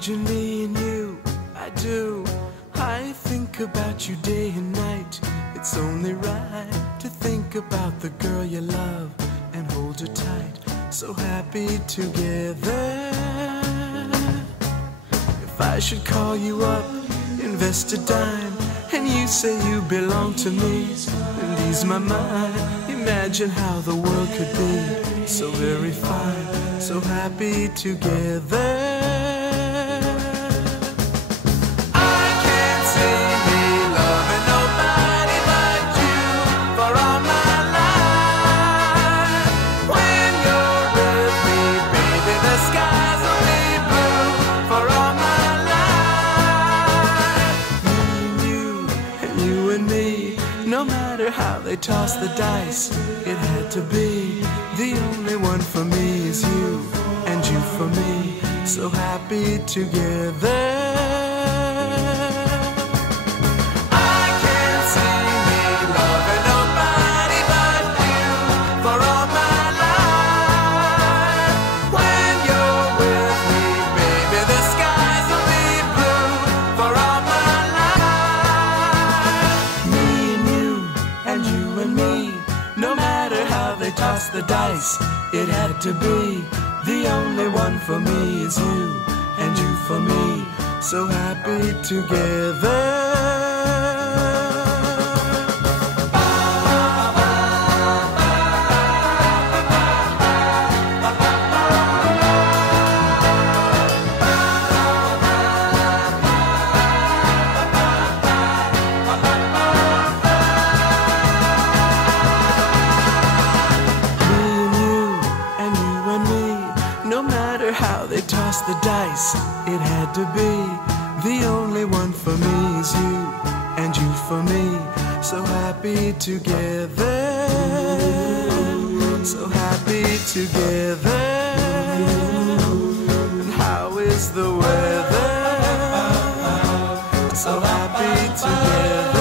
Imagine me and you, I do. I think about you day and night. It's only right to think about the girl you love and hold her tight. So happy together. If I should call you up, invest a dime, and you say you belong to me, and ease my mind. Imagine how the world could be so very fine, so happy together. No matter how they toss the dice, it had to be. The only one for me is you, and you for me, so happy together. No matter how they toss the dice, it had to be. The only one for me is you, and you for me, so happy together. No matter how they toss the dice, it had to be. The only one for me is you, and you for me, so happy together. So happy together. And how is the weather? So happy together.